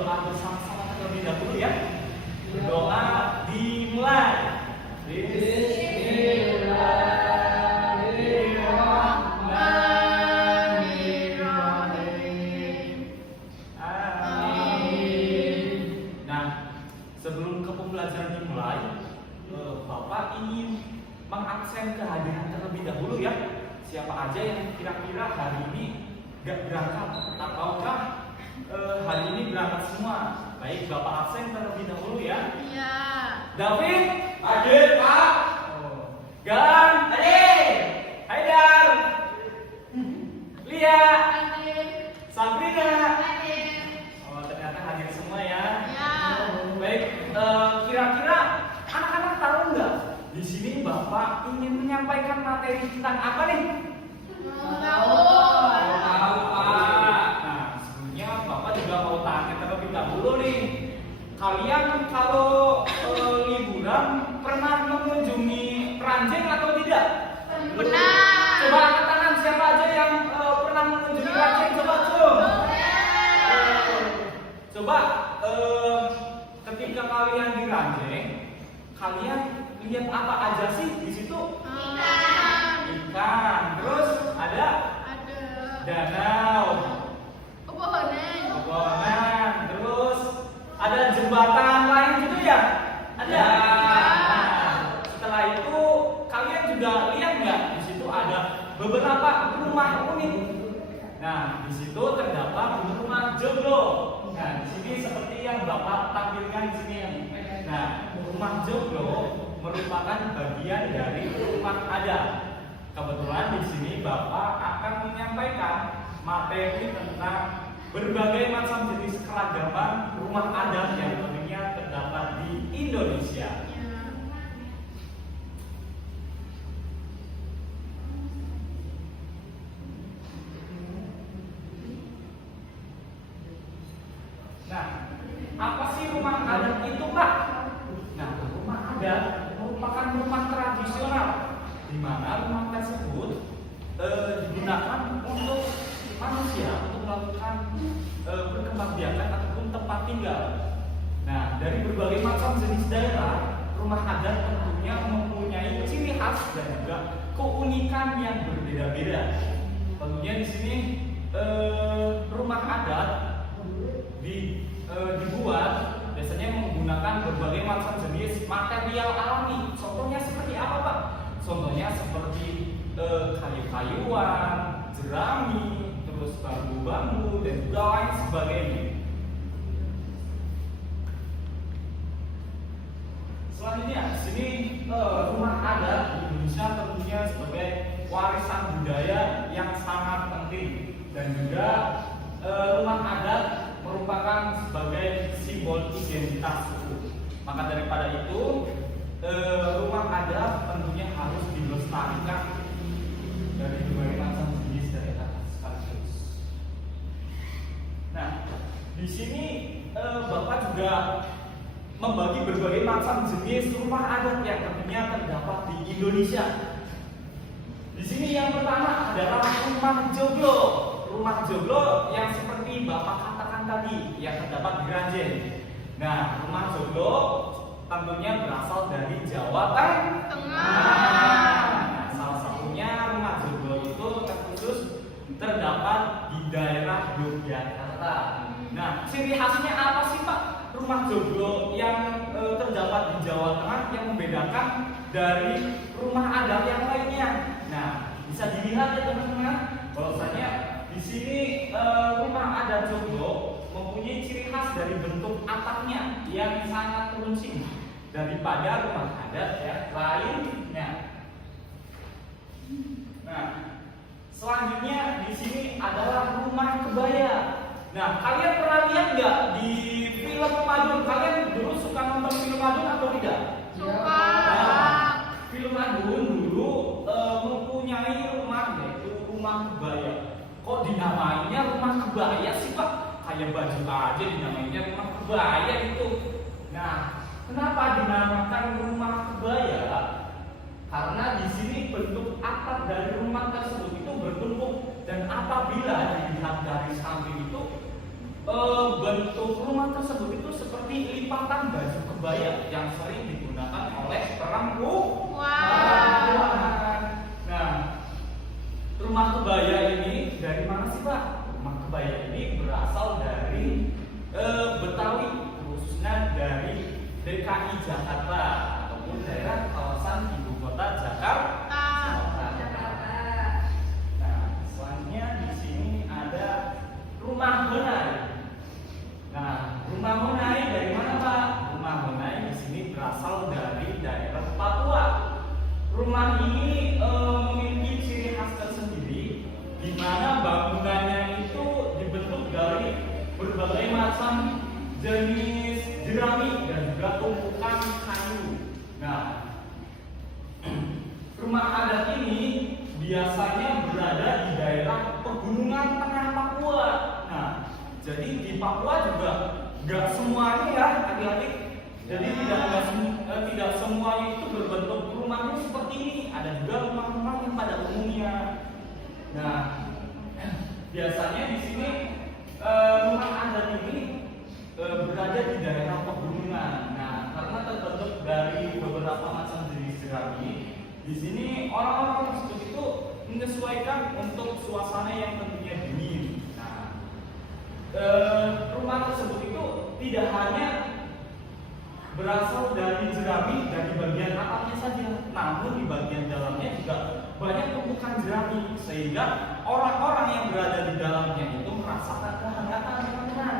berdoa bersama-sama terlebih dahulu ya. Berdoa dimulai. Bismillahirrahmanirrahim. Amin. Nah, sebelum ke pembelajaran dimulai, Bapak ingin mengabsen kehadiran terlebih dahulu ya. Siapa aja yang kira-kira hari ini gak berangkat ataukah hari ini berangkat semua? Baik, Bapak absen terlebih dahulu ya. Iya. David, hadir Pak. Galang, hadir. Haidar, Lia, Hadir. Sabrina. Hadir. Oh, ternyata hadir semua ya. Ya. Baik, kira-kira anak-anak tahu nggak? Di sini Bapak ingin menyampaikan materi tentang apa nih? Tahu. Tahu Pak. Nah, sebelumnya Bapak juga mau tanya terlebih dahulu nih. Kalian kalau liburan pernah mengunjungi Ranjing atau tidak? Benar. Coba angkat tangan siapa aja yang pernah mengunjungi Ranjing, coba cung. Coba ketika kalian di Ranjing, kalian lihat apa aja sih di situ? Ikan. Terus ada Ada. danau, Pepohonan. pepohonan. Terus ada jembatan lain gitu ya? Ada. Nah, setelah itu kalian juga lihat nggak di situ ada beberapa rumah unik. Nah, di situ terdapat rumah joglo. Nah, di sini seperti yang Bapak tampilkan di sini. Nah, rumah joglo merupakan bagian dari rumah adat. Kebetulan di sini Bapak akan menyampaikan materi tentang berbagai macam jenis keragaman rumah adat yang tentunya terdapat di Indonesia. Nah, apa sih rumah adat itu, Pak? Nah, rumah adat merupakan rumah tradisional di mana rumah tersebut digunakan untuk manusia untuk melakukan perkembangbiakan ataupun tempat tinggal. Nah, dari berbagai macam jenis daerah, rumah adat tentunya mempunyai ciri khas dan juga keunikan yang berbeda-beda. Tentunya di sini rumah adat dibuat biasanya menggunakan berbagai macam jenis material alami. Contohnya seperti apa, Pak? Contohnya seperti kayu-kayuan, jerami, terus bambu-bambu dan juga lain sebagainya. Selanjutnya, di sini rumah adat di Indonesia tentunya sebagai warisan budaya yang sangat penting dan juga rumah adat merupakan sebagai simbol identitas suku. Maka daripada itu, rumah adat tentunya harus dilestarikan dari berbagai macam jenis daerah sekaligus. Nah, di sini Bapak juga membagi berbagai macam jenis rumah adat yang tentunya terdapat di Indonesia. Di sini yang pertama adalah rumah joglo. Rumah joglo yang seperti Bapak katakan tadi yang terdapat di Ranjing. Nah, rumah joglo tentunya berasal dari Jawa Tengah. Nah, salah satunya rumah joglo itu terkhusus terdapat di daerah Yogyakarta. Nah, ciri khasnya apa sih, Pak? Rumah joglo yang terdapat di Jawa Tengah yang membedakan dari rumah adat yang lainnya. Nah, bisa dilihat ya teman-teman, bahwasanya di sini rumah adat joglo mempunyai ciri khas dari bentuk atapnya yang sangat runcing daripada rumah adat yang lainnya. Nah, selanjutnya di sini adalah rumah kebaya. Nah, kalian pernah lihat nggak di film Madun? Kalian dulu suka nonton film Madun atau tidak? Suka. Nah, film Madun dulu mempunyai rumah yaitu rumah kebaya. Kok dinamainya rumah kebaya sih, Pak? Kayak baju aja dinamainya rumah kebaya itu. Nah, kenapa dinamakan rumah kebaya? Karena di sini bentuk atap dari rumah tersebut itu bertumpuk dan apabila dilihat dari samping itu bentuk rumah tersebut itu seperti lipatan baju kebaya yang sering digunakan oleh perempuan. Nah, rumah kebaya ini dari mana sih Pak? Rumah kebaya ini berasal dari Betawi, khususnya dari DKI Jakarta ataupun daerah kawasan ibu kota Jakarta. Nah, selanjutnya di sini ada rumah Honai. Nah, rumah Honai dari mana Pak? Rumah Honai di sini berasal dari daerah Papua. Rumah ini memiliki ciri khas tersendiri, di mana bangunannya itu dibentuk dari berbagai macam jenis jerami dan juga tumpukan kayu. Nah, rumah adat ini biasanya berada di daerah pegunungan tengah Papua. Nah, jadi di Papua juga nggak semuanya ya adik-adik. Jadi tidak semuanya itu berbentuk rumahnya seperti ini. Ada juga rumah-rumah yang pada umumnya. Nah, biasanya di sini rumah adat ini berada di daerah pegunungan. Nah, karena terbentuk dari beberapa macam jenis jerami, di sini orang-orang tersebut itu menyesuaikan untuk suasana yang tentunya dingin. Nah, rumah tersebut itu tidak hanya berasal dari jerami dari bagian atapnya saja, namun di bagian dalamnya juga banyak tumpukan jerami, sehingga orang-orang yang berada di dalamnya itu merasakan kehangatan teman-teman.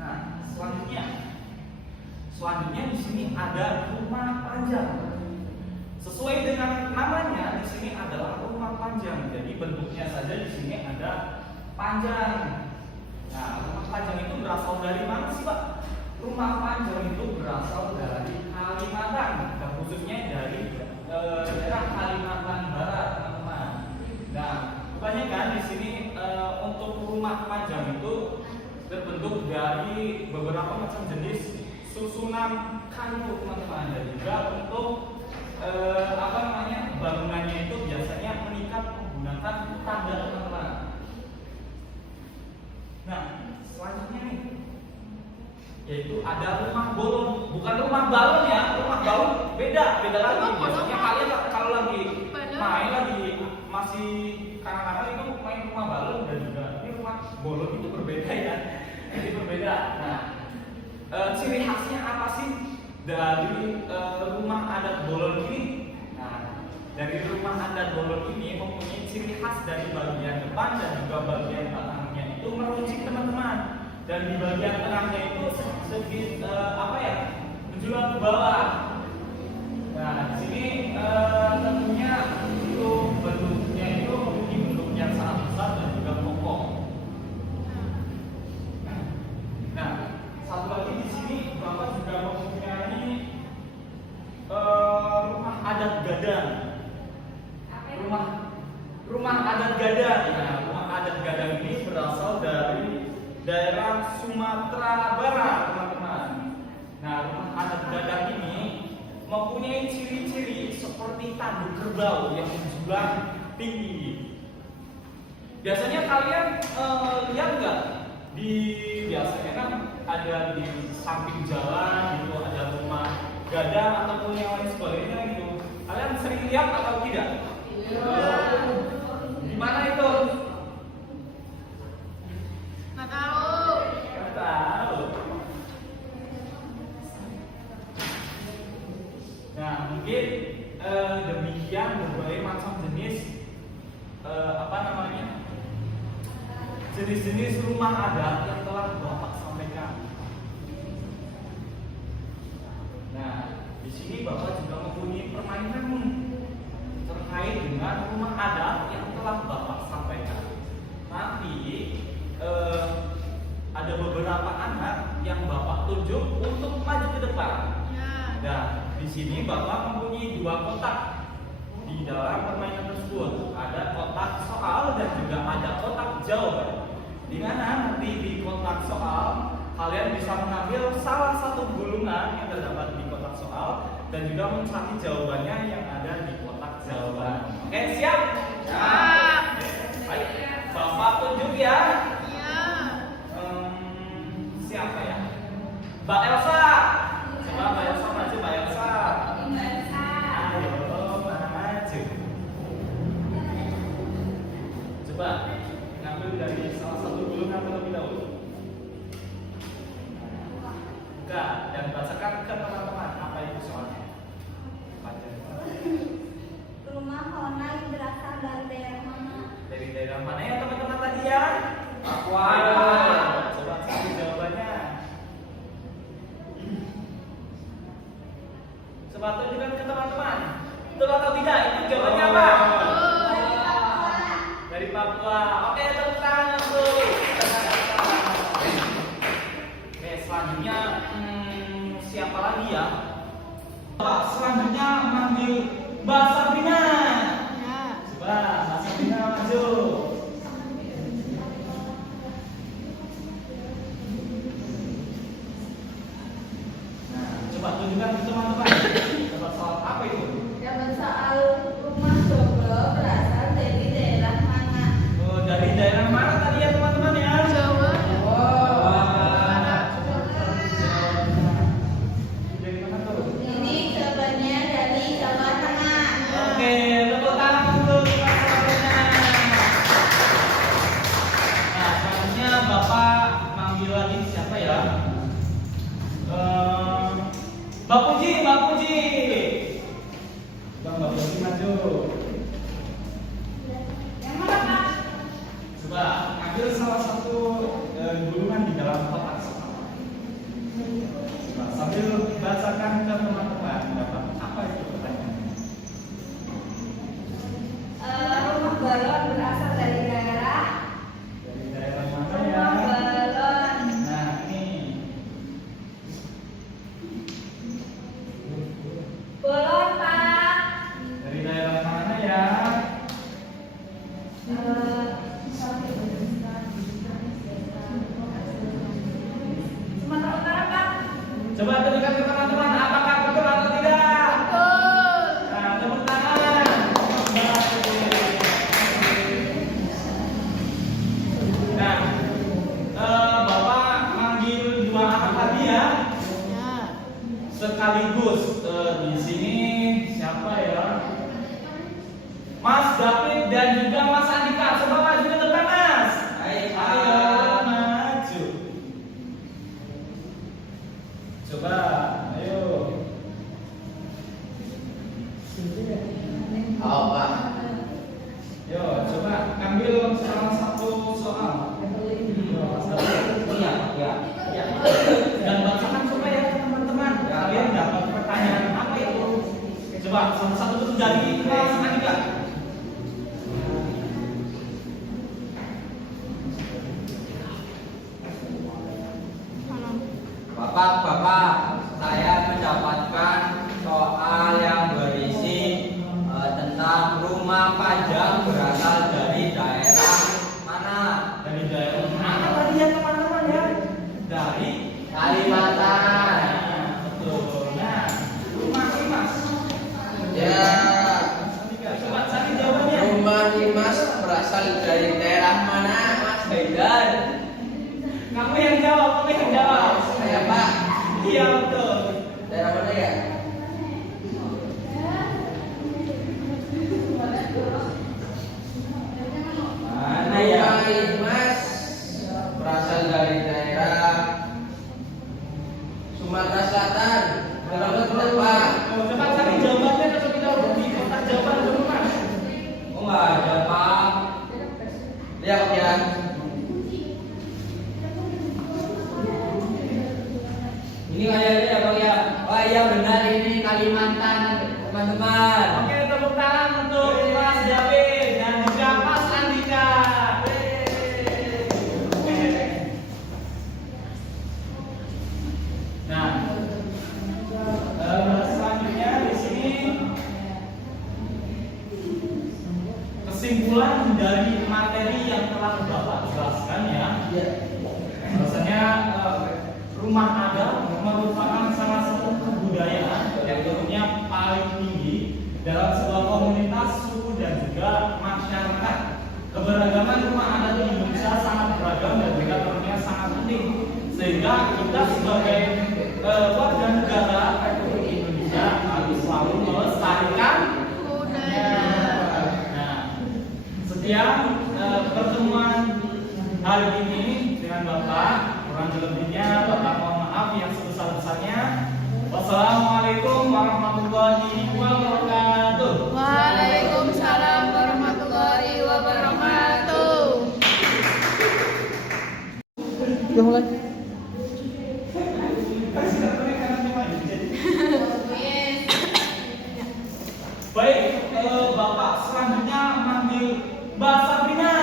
Nah, selanjutnya di sini ada rumah panjang. Sesuai dengan namanya, di sini adalah rumah panjang. Jadi bentuknya saja di sini ada panjang. Nah, rumah panjang itu berasal dari mana sih Pak? Rumah panjang itu berasal dari Kalimantan, dan khususnya dari daerah Kalimantan Barat, teman-teman. Nah, kebanyakan di sini untuk rumah panjang itu terbentuk dari beberapa macam jenis susunan kayu, teman-teman. Dan juga untuk bangunannya itu biasanya mengikat menggunakan tangga, teman-teman. Nah, selanjutnya nih, yaitu ada rumah bolon. Bukan rumah balon ya, rumah balon beda lagi. Biasanya kalian kalau lagi main masih kanak-kanak itu main rumah balon, dan juga ini rumah bolon itu berbeda ya. Ini berbeda. Nah, ciri khasnya apa sih dari rumah adat bolon ini? Nah, dari rumah adat bolon ini mempunyai ciri khas dari bagian depan dan juga bagian belakangnya itu meruncing, teman-teman. Dan di bagian tengahnya itu sedikit menjulang ke bawah. Nah, di sini tentunya itu bentuknya itu memiliki bentuk yang sangat besar dan juga kokoh. Nah, satu lagi di sini Bapak juga mempunyai rumah adat gadang. Rumah adat gadang. Nah, rumah adat gadang ini berasal dari daerah Sumatera Barat, teman-teman. Nah, rumah adat gadang ini mempunyai ciri-ciri seperti tanduk kerbau yang menjulang tinggi. Biasanya kalian lihat nggak? Biasanya kan ada di samping jalan gitu, ada rumah gadang ataupun yang lain sebagainya gitu. Kalian sering lihat atau tidak? Iya. Di mana itu? Nggak tahu. Nggak tahu. Nah, mungkin demikian berbagai macam jenis jenis-jenis rumah adat yang telah Bapak sampaikan. Nah, di sini Bapak juga mempunyai permainan terkait dengan rumah adat yang telah Bapak sampaikan. Nanti ada beberapa anak yang Bapak tunjuk untuk maju ke depan. Nah, di sini Bapak mempunyai 2 kotak di dalam permainan tersebut. Ada kotak soal dan juga ada kotak jawaban. Di mana nanti di kotak soal kalian bisa mengambil salah satu gulungan yang terdapat di kotak soal dan juga mencari jawabannya yang ada di kotak jawaban. Oke, siap? Siap. Baik. ya? Papua. Coba cari jawabannya. Coba tunjukkan ke teman-teman. Betul atau tidak? Itu jawabannya apa? Dari Papua. Oke, tepuk tangan untuk. Oke, selanjutnya siapa lagi ya? Selanjutnya manggil Mbak Sabrina. Coba Mbak Sabrina maju. Nah, coba tunjukkan ke teman-teman. Coba soal apa itu? Dapat soal rumah Joglo berasal dari daerah mana? Oh, dari daerah mana tadi ya teman-teman ya? Jawa. Dari mana tuh? Ini jawabannya dari Jawa Tengah. Oke, tepuk tangan untuk Mbak Sabrina. Nah, selanjutnya Bapak manggil lagi siapa ya? Mbak Puji, Mbak Puji. Coba Mbak Puji maju. Yang mana, Pak? Coba ambil salah satu gulungan di dalam kotak. Coba sambil bacakan ke teman-teman dapat apa itu pertanyaannya? Rumah balon berasal dari daerah. Dari daerah mana ya? Rumah balon. Nah, ini. Balon, Pak. Dari daerah mana ya? Sumatera Utara, Pak. Coba tunjukkan ke teman-teman apakah betul atau tidak. Betul. Nah, tepuk tangan. Nah, Bapak manggil dua anak tadi ya. Sekaligus di sini siapa ya? Mas David dan juga Mas Andika. Coba maju ke depan, Mas. Ayo maju. Coba, ayo. Pak. Yo, coba ambil salah satu soal. Mas David. Iya. Dan bacakan coba ya teman-teman. Kalian dapat pertanyaan apa itu? Coba salah satu itu dari Mas Andika. Bapak, saya mendapatkan soal yang berisi tentang rumah pajang berasal dari daerah mana? Dari daerah mana tadi ya teman-teman ya? Dari Kalimantan. Nah, betul. Nah, rumah Mas. Ya, Coba cari jawabannya. rumah Dimas berasal dari daerah mana, Mas Haidar? Kamu yang jawab, kamu yang jawab. Saya Pak. Iya betul. Daerah mana ya? Mana ya? Rumah Dimas berasal dari daerah Sumatera Selatan. Berapa betul Pak? Oh, coba cari jawabannya atau kita di kotak jawaban dulu Mas. Oh nggak ada Pak. Lihat ya. Ini kayaknya ya Bang ya. Oh iya benar ini Kalimantan teman-teman. Oke, tepuk tangan untuk Mas David dan juga Mas Andika. Nah, selanjutnya di sini kesimpulan dari materi yang telah Bapak jelaskan ya. Iya. Bahwasanya rumah adat merupakan salah satu kebudayaan yang tentunya paling tinggi dalam sebuah komunitas, suku dan juga masyarakat. Keberagaman rumah adat di Indonesia sangat beragam dan juga tentunya sangat penting, sehingga kita sebagai warga negara Republik Indonesia harus selalu melestarikan budaya. Nah, sekian pertemuan hari ini dengan Bapak. Kurang lebihnya Bapak mohon maaf yang sebesar-besarnya. Wassalamualaikum warahmatullahi wabarakatuh. Waalaikumsalam warahmatullahi wabarakatuh. Udah mulai. Baik, Bapak selanjutnya manggil Mbak Sabrina.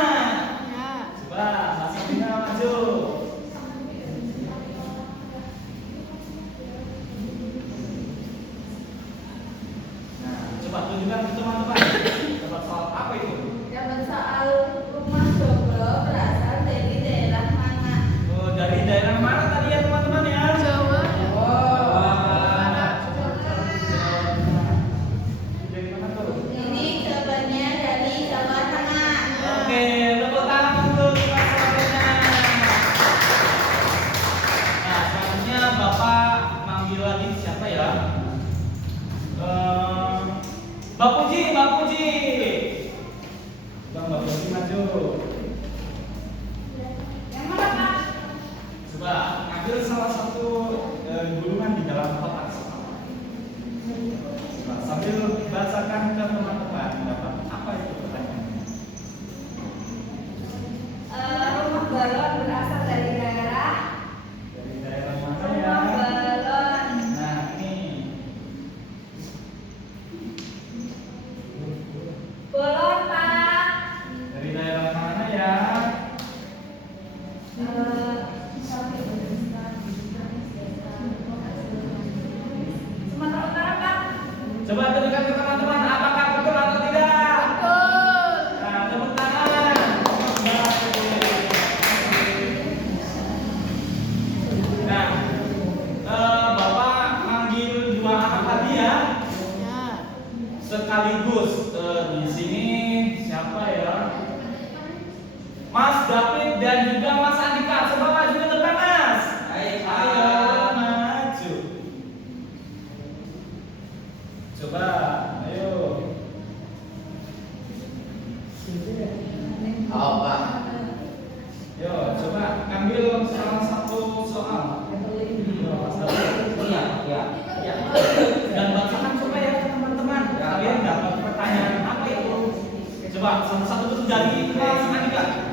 Coba Mbak Sabrina maju. Nah, coba tunjukkan ke teman-teman. Dapat soal apa itu? Dapat soal rumah joglo berasal dari daerah mana? Oh, dari daerah mana tadi ya teman-teman ya? Jawa. Dari mana tuh? Ini jawabannya dari Jawa Tengah. Oke, tepuk tangan untuk Mbak Sabrina. Nah, selanjutnya Bapak manggil lagi siapa ya? Mbak Puji, Mbak Puji. Coba Mbak Puji maju. Yang mana, Pak? Coba ambil salah satu gulungan di dalam kotak. Coba sambil bacakan ke teman-teman, dapat apa itu pertanyaannya? Rumah balon berasal dari daerah. Dari daerah mana ya? Rumah balon. Nah, ini. Balon, Pak. Dari daerah mana ya? Sumatera Utara, Pak. Coba tunjukkan ke teman-teman apakah betul atau tidak. Betul. Nah, tepuk tangan. Nah, Bapak manggil dua anak tadi ya. Sekaligus di sini siapa ya? Mas David dan juga Mas Andika. Coba maju ke depan, Mas. Ayo maju. Coba, ayo. Oh, Pak. Yo, coba ambil salah satu soal. Mas David. Iya, iya. Ya. Dan bacakan coba ya teman-teman. Kalian dapat pertanyaan apa itu? Coba satu-satu dulu dari Mas Andika.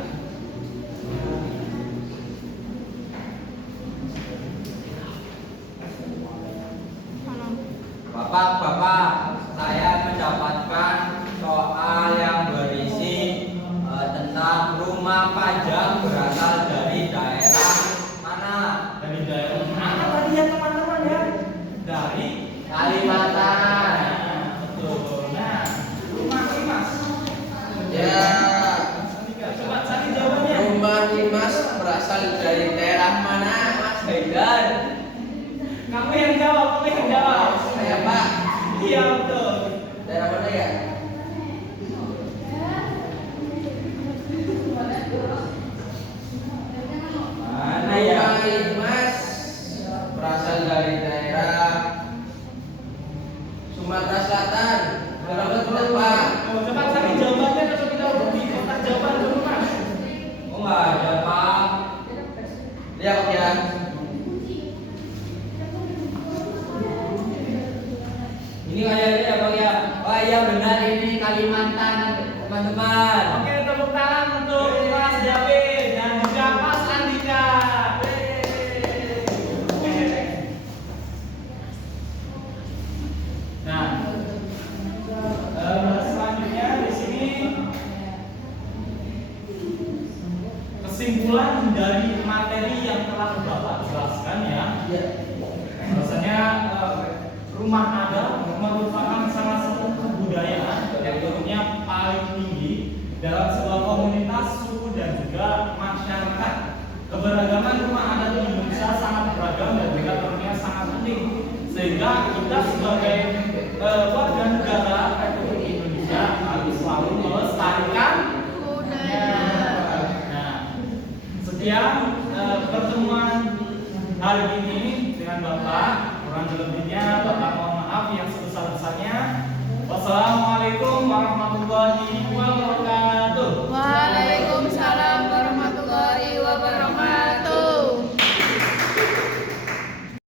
Bapak, saya mendapatkan soal yang berisi tentang rumah pajak berasal dari daerah mana? Dari daerah mana tadi ya teman-teman ya? Dari Kalimantan. Nah, betul. Nah, rumah ini Mas. Ya, Mas Andika, coba cari jawabannya. rumah Dimas berasal dari daerah mana, Mas Haidar? Kamu yang jawab, kamu yang jawab. Saya Pak, Iya betul. daerah mana ya? Mana ya? Rumah Dimas berasal dari daerah Sumatera Selatan. Daerah mana tidak, Pak? Oh, coba cari jawabannya kalau kita di kotak jawaban dulu Mas. Oh, nggak ada, Pak. Lihat ya. Ini kayaknya ya, Bang ya. Oh iya benar, ini Kalimantan, teman-teman. Oke, tepuk tangan untuk Mas David dan juga Mas Andika. Nah, selanjutnya di sini kesimpulan dari materi yang telah Bapak jelaskan ya. Bahwasanya rumah adat merupakan salah satu kebudayaan yang tentunya paling tinggi dalam sebuah komunitas, suku dan juga masyarakat. Keberagaman rumah adat di Indonesia sangat beragam dan juga tentunya sangat penting, sehingga kita sebagai warga negara Republik Indonesia harus selalu melestarikan budaya. Nah, sekian pertemuan hari ini dengan Bapak.